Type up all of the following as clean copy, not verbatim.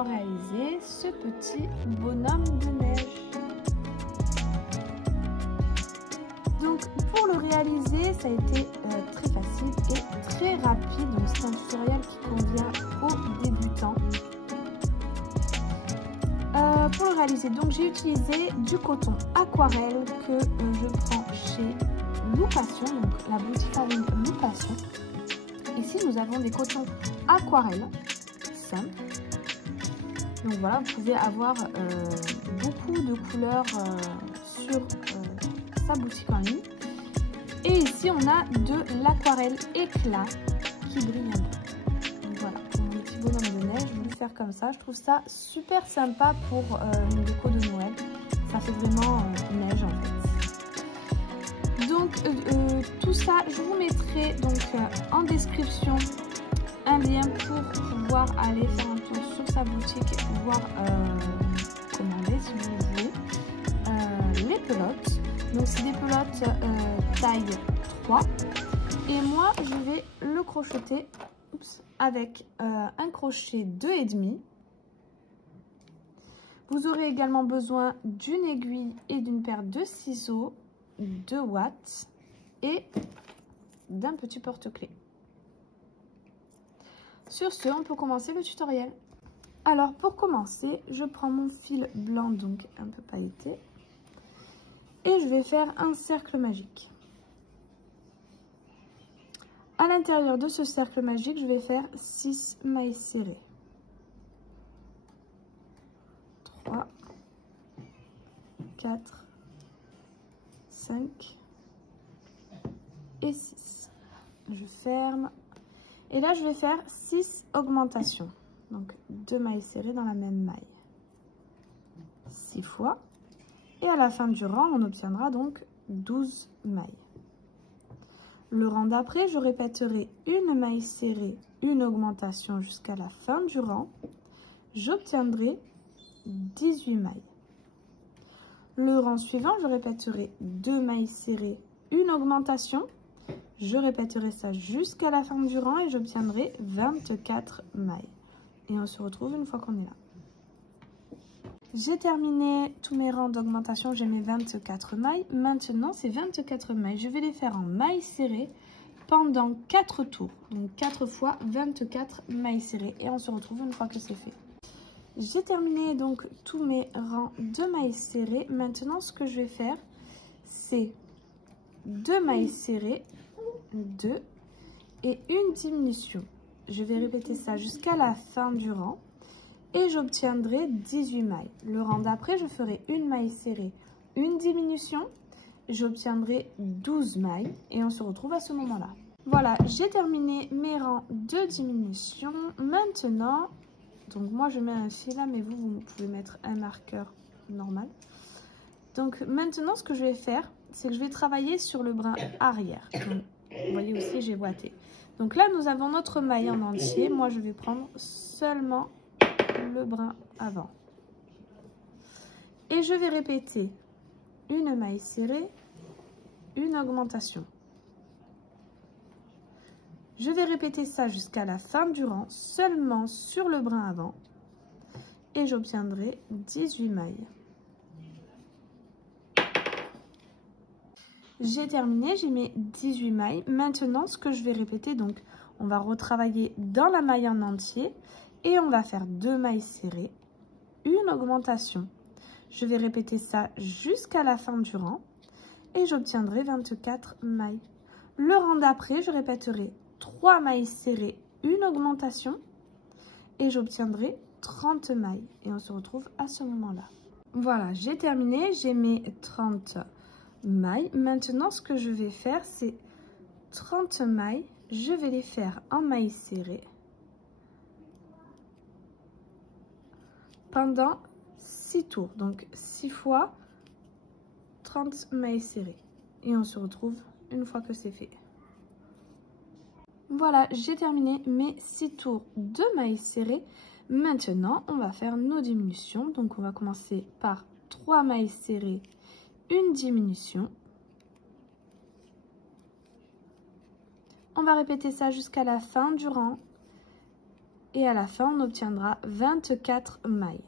comment réaliser ce petit bonhomme de neige. Donc pour le réaliser, ça a été très facile et très rapide. Donc c'est un tutoriel qui convient aux débutants. Pour le réaliser, donc j'ai utilisé du coton aquarelle que je prends chez Loupation, donc la boutique en ligne Loupation. Ici nous avons des cotons aquarelle simples. Donc voilà, vous pouvez avoir beaucoup de couleurs sur sa boutique en ligne. Et ici on a de l'aquarelle éclat qui brille un peu. Donc voilà, pour mon petit bonhomme de neige, je vais le faire comme ça. Je trouve ça super sympa pour une déco de Noël. Ça fait vraiment neige en fait. Donc tout ça, je vous mettrai donc en description un lien pour pouvoir aller faire un tour sur sa boutique et pouvoir commander si vous voulez les pelotes. Donc c'est des pelotes taille 3 et moi je vais le crocheter avec un crochet 2,5. Vous aurez également besoin d'une aiguille et d'une paire de ciseaux, 2 watts et d'un petit porte-clés. Sur ce, on peut commencer le tutoriel. Alors pour commencer, je prends mon fil blanc, donc un peu pailleté, et je vais faire un cercle magique. À l'intérieur de ce cercle magique, je vais faire 6 mailles serrées. 3, 4, 5 et 6. Je ferme. Et là, je vais faire 6 augmentations. Donc 2 mailles serrées dans la même maille. 6 fois. Et à la fin du rang, on obtiendra donc 12 mailles. Le rang d'après, je répéterai une maille serrée, une augmentation jusqu'à la fin du rang. J'obtiendrai 18 mailles. Le rang suivant, je répéterai 2 mailles serrées, une augmentation. Je répéterai ça jusqu'à la fin du rang et j'obtiendrai 24 mailles. Et on se retrouve une fois qu'on est là. J'ai terminé tous mes rangs d'augmentation, j'ai mes 24 mailles. Maintenant, ces 24 mailles, je vais les faire en mailles serrées pendant 4 tours. Donc 4 fois 24 mailles serrées. Et on se retrouve une fois que c'est fait. J'ai terminé donc tous mes rangs de mailles serrées. Maintenant, ce que je vais faire, c'est 2 mailles serrées, 2 et une diminution. Je vais répéter ça jusqu'à la fin du rang et j'obtiendrai 18 mailles. Le rang d'après, je ferai une maille serrée, une diminution, j'obtiendrai 12 mailles et on se retrouve à ce moment-là. Voilà, j'ai terminé mes rangs de diminution. Maintenant, donc moi je mets un fil là, mais vous pouvez mettre un marqueur normal. Donc maintenant, ce que je vais faire, c'est que je vais travailler sur le brin arrière. Donc, vous voyez aussi, j'ai boité. Donc là, nous avons notre maille en entier. Moi, je vais prendre seulement le brin avant. Et je vais répéter une maille serrée, une augmentation. Je vais répéter ça jusqu'à la fin du rang, seulement sur le brin avant. Et j'obtiendrai 18 mailles. J'ai terminé, j'ai mes 18 mailles. Maintenant, ce que je vais répéter, donc on va retravailler dans la maille en entier et on va faire 2 mailles serrées, une augmentation. Je vais répéter ça jusqu'à la fin du rang et j'obtiendrai 24 mailles. Le rang d'après, je répéterai 3 mailles serrées, une augmentation et j'obtiendrai 30 mailles. Et on se retrouve à ce moment-là. Voilà, j'ai terminé, j'ai mes 30 mailles. Maintenant, ce que je vais faire, c'est 30 mailles. Je vais les faire en mailles serrées pendant 6 tours. Donc 6 fois 30 mailles serrées. Et on se retrouve une fois que c'est fait. Voilà, j'ai terminé mes 6 tours de mailles serrées. Maintenant, on va faire nos diminutions. Donc, on va commencer par 3 mailles serrées, une diminution. On va répéter ça jusqu'à la fin du rang. et à la fin, on obtiendra 24 mailles.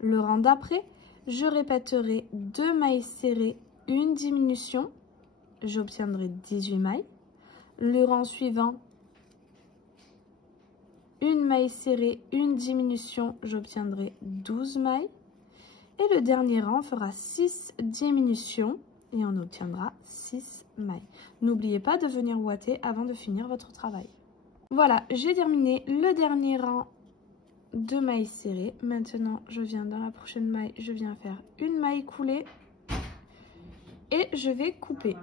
Le rang d'après, je répéterai 2 mailles serrées, une diminution, j'obtiendrai 18 mailles. Le rang suivant, une maille serrée, une diminution, j'obtiendrai 12 mailles. Et le dernier rang fera 6 diminutions et on obtiendra 6 mailles. N'oubliez pas de venir ouater avant de finir votre travail. Voilà, j'ai terminé le dernier rang de mailles serrées. Maintenant, je viens dans la prochaine maille, je viens faire une maille coulée et je vais couper.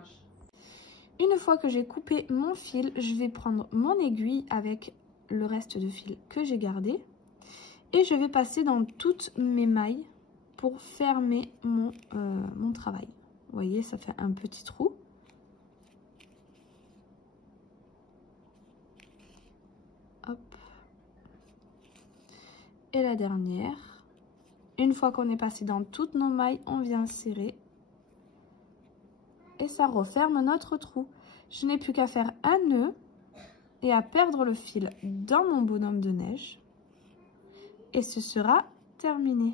Une fois que j'ai coupé mon fil, je vais prendre mon aiguille avec le reste de fil que j'ai gardé et je vais passer dans toutes mes mailles pour fermer mon travail. Vous voyez, ça fait un petit trou. Hop. Et la dernière. Une fois qu'on est passé dans toutes nos mailles, on vient serrer. Et ça referme notre trou. Je n'ai plus qu'à faire un nœud et à perdre le fil dans mon bonhomme de neige. Et ce sera terminé.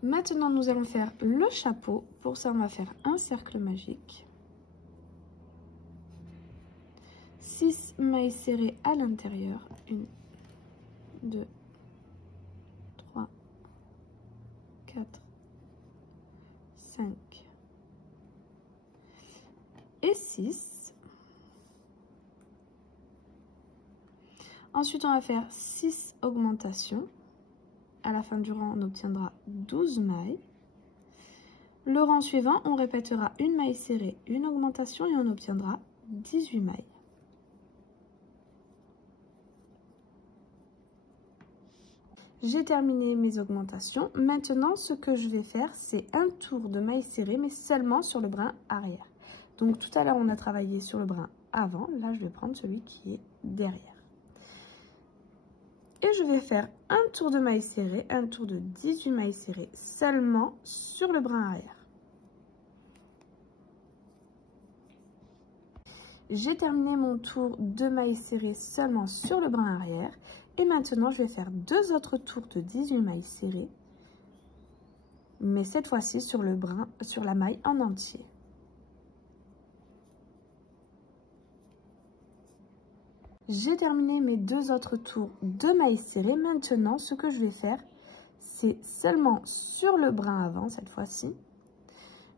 Maintenant, nous allons faire le chapeau. Pour ça, on va faire un cercle magique. 6 mailles serrées à l'intérieur. 1, 2, 3, 4, 5 et 6. Ensuite, on va faire 6 augmentations. À la fin du rang, on obtiendra 12 mailles. Le rang suivant, on répétera une maille serrée, une augmentation et on obtiendra 18 mailles. J'ai terminé mes augmentations. Maintenant, ce que je vais faire, c'est un tour de maille serrée, mais seulement sur le brin arrière. Donc, tout à l'heure, on a travaillé sur le brin avant. Là, je vais prendre celui qui est derrière. Et je vais faire un tour de maille serrée, un tour de 18 mailles serrées seulement sur le brin arrière. J'ai terminé mon tour de mailles serrées seulement sur le brin arrière. Et maintenant, je vais faire 2 autres tours de 18 mailles serrées, mais cette fois-ci sur le brin, sur la maille en entier. J'ai terminé mes 2 autres tours de mailles serrées. Maintenant, ce que je vais faire, c'est seulement sur le brin avant cette fois-ci.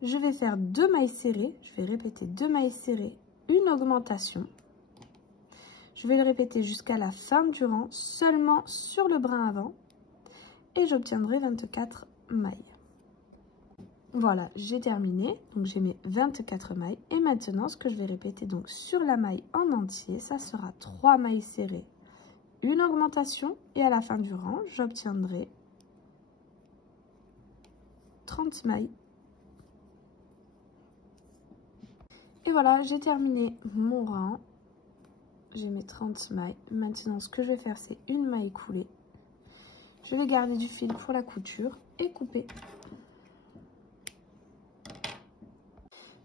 Je vais faire 2 mailles serrées. Je vais répéter 2 mailles serrées, une augmentation. Je vais le répéter jusqu'à la fin du rang, seulement sur le brin avant. Et j'obtiendrai 24 mailles. Voilà, j'ai terminé. Donc, j'ai mes 24 mailles. Et maintenant, ce que je vais répéter donc sur la maille en entier, ça sera 3 mailles serrées, une augmentation. Et à la fin du rang, j'obtiendrai 30 mailles. Et voilà, j'ai terminé mon rang. J'ai mes 30 mailles. Maintenant, ce que je vais faire, c'est une maille coulée. Je vais garder du fil pour la couture et couper.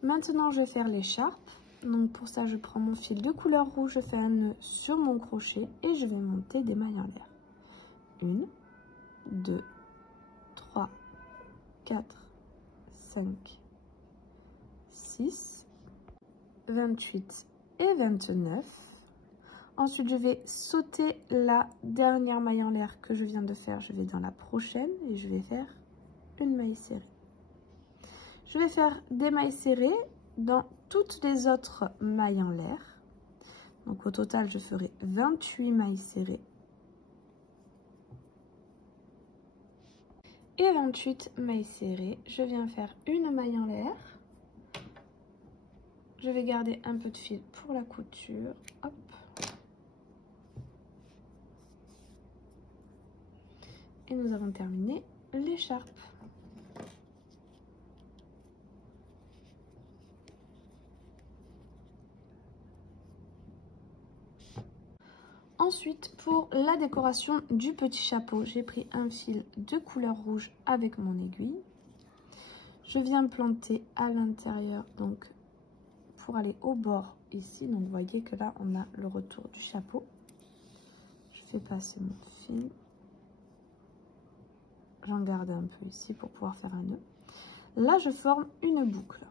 Maintenant, je vais faire l'écharpe. Donc, pour ça, je prends mon fil de couleur rouge, je fais un nœud sur mon crochet et je vais monter des mailles en l'air. 1, 2, 3, 4, 5, 6, 28 et 29. Ensuite, je vais sauter la dernière maille en l'air que je viens de faire. Je vais dans la prochaine et je vais faire une maille serrée. Je vais faire des mailles serrées dans toutes les autres mailles en l'air. Donc, au total, je ferai 28 mailles serrées. Et 28 mailles serrées. Je viens faire une maille en l'air. Je vais garder un peu de fil pour la couture. Hop. Et nous avons terminé l'écharpe. Ensuite, pour la décoration du petit chapeau, j'ai pris un fil de couleur rouge avec mon aiguille. Je viens planter à l'intérieur, donc pour aller au bord ici. Donc vous voyez que là on a le retour du chapeau. Je fais passer mon fil. J'en garde un peu ici pour pouvoir faire un nœud. Là je forme une boucle.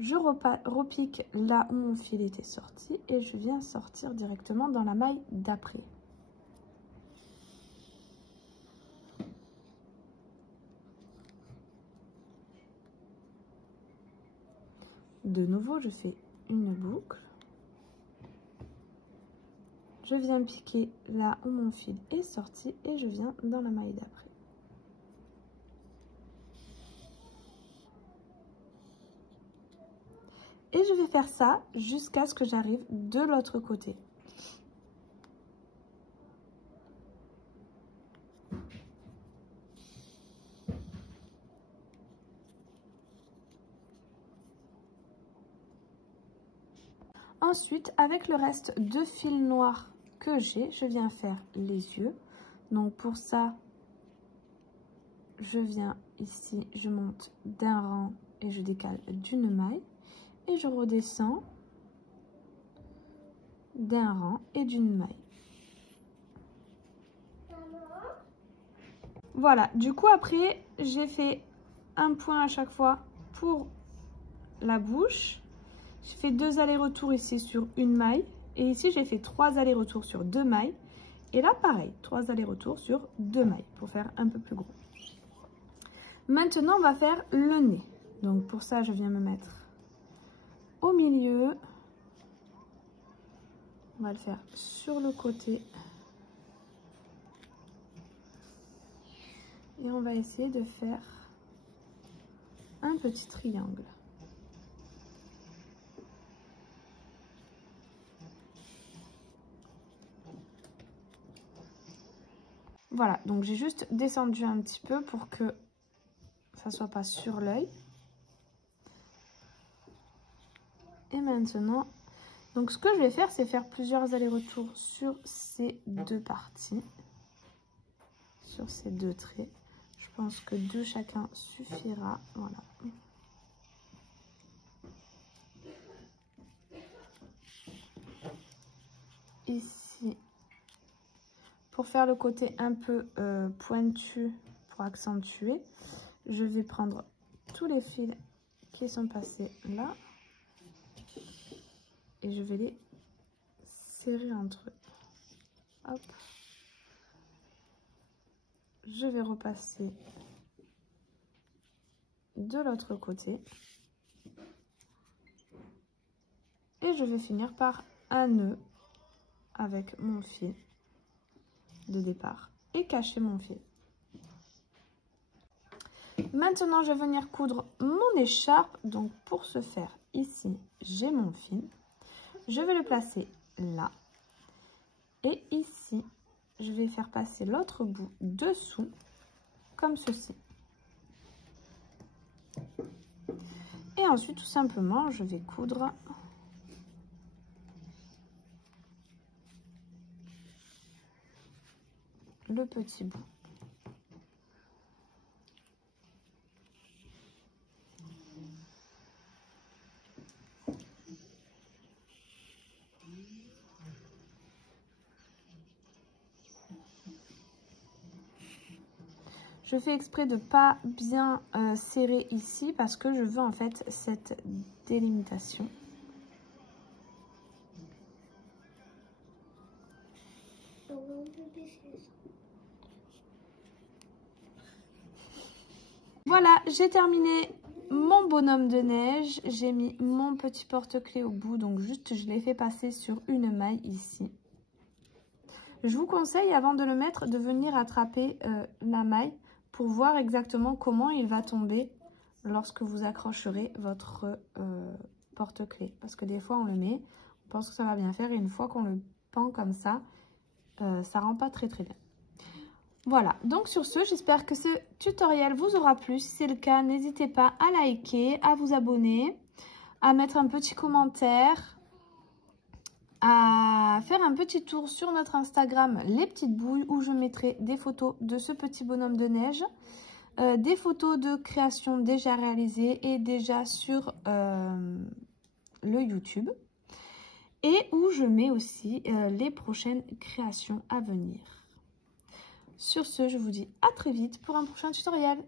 Je repique là où mon fil était sorti et je viens sortir directement dans la maille d'après. De nouveau, je fais une boucle. Je viens piquer là où mon fil est sorti et je viens dans la maille d'après. Et je vais faire ça jusqu'à ce que j'arrive de l'autre côté. Ensuite, avec le reste de fil noir que j'ai, je viens faire les yeux. Donc pour ça, je viens ici, je monte d'un rang et je décale d'une maille. Et je redescends d'un rang et d'une maille. Voilà, du coup après, j'ai fait un point à chaque fois pour la bouche. J'ai fait 2 allers-retours ici sur une maille. Et ici, j'ai fait 3 allers-retours sur 2 mailles. Et là, pareil, 3 allers-retours sur 2 mailles pour faire un peu plus gros. Maintenant, on va faire le nez. Donc pour ça, je viens me mettre au milieu. On va le faire sur le côté. Et on va essayer de faire un petit triangle. Voilà, donc j'ai juste descendu un petit peu pour que ça soit pas sur l'œil. Et maintenant, donc ce que je vais faire, c'est faire plusieurs allers-retours sur ces deux parties, sur ces deux traits. Je pense que 2 chacun suffira. Voilà. Ici, pour faire le côté un peu pointu, pour accentuer, je vais prendre tous les fils qui sont passés là et je vais les serrer entre eux. Hop. Je vais repasser de l'autre côté et je vais finir par un nœud avec mon fil de départ et cacher mon fil. Maintenant, je vais venir coudre mon écharpe. Donc pour ce faire, ici, j'ai mon fil. Je vais le placer là. Et ici, je vais faire passer l'autre bout dessous, comme ceci. Et ensuite, tout simplement, je vais coudre le petit bout. Je fais exprès de pas bien serrer ici parce que je veux en fait cette délimitation. Voilà, j'ai terminé mon bonhomme de neige. J'ai mis mon petit porte-clés au bout, donc juste je l'ai fait passer sur une maille ici. Je vous conseille avant de le mettre de venir attraper la maille pour voir exactement comment il va tomber lorsque vous accrocherez votre porte-clés. Parce que des fois on le met, on pense que ça va bien faire et une fois qu'on le pend comme ça, ça rend pas très bien. Voilà, donc sur ce, j'espère que ce tutoriel vous aura plu. Si c'est le cas, n'hésitez pas à liker, à vous abonner, à mettre un petit commentaire, à faire un petit tour sur notre Instagram Les Petites Bouilles où je mettrai des photos de ce petit bonhomme de neige. des photos de création déjà réalisées et déjà sur le YouTube. Et où je mets aussi les prochaines créations à venir. Sur ce, je vous dis à très vite pour un prochain tutoriel.